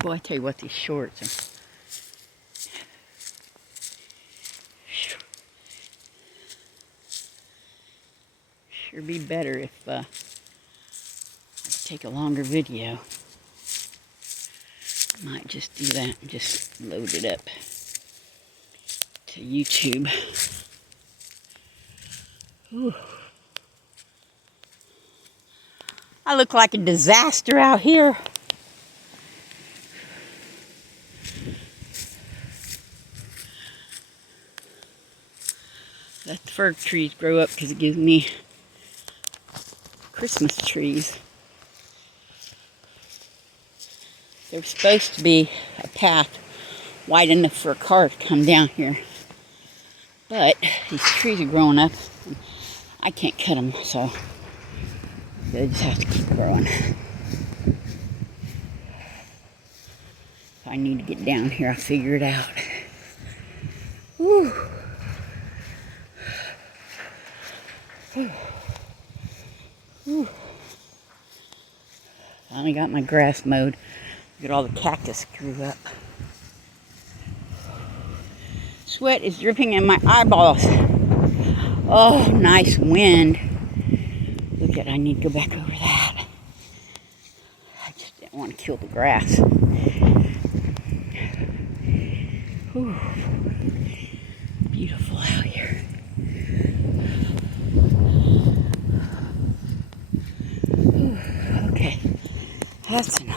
Boy, I tell you what, these shorts are... Sure be better if I could take a longer video. Might just do that and just load it up to YouTube. Whew. I look like a disaster out here. Let the fir trees grow up because it gives me Christmas trees. There's supposed to be a path wide enough for a car to come down here. But these trees are growing up. And I can't cut them, so they just have to keep growing. If I need to get down here, I'll figure it out. Whew. Whew. Whew. Finally got my grass mowed. Look at all the cactus grew up. Sweat is dripping in my eyeballs. Oh, nice wind. Look at, I need to go back over that. I just didn't want to kill the grass. Whew. Beautiful out here. Whew. Okay, that's enough.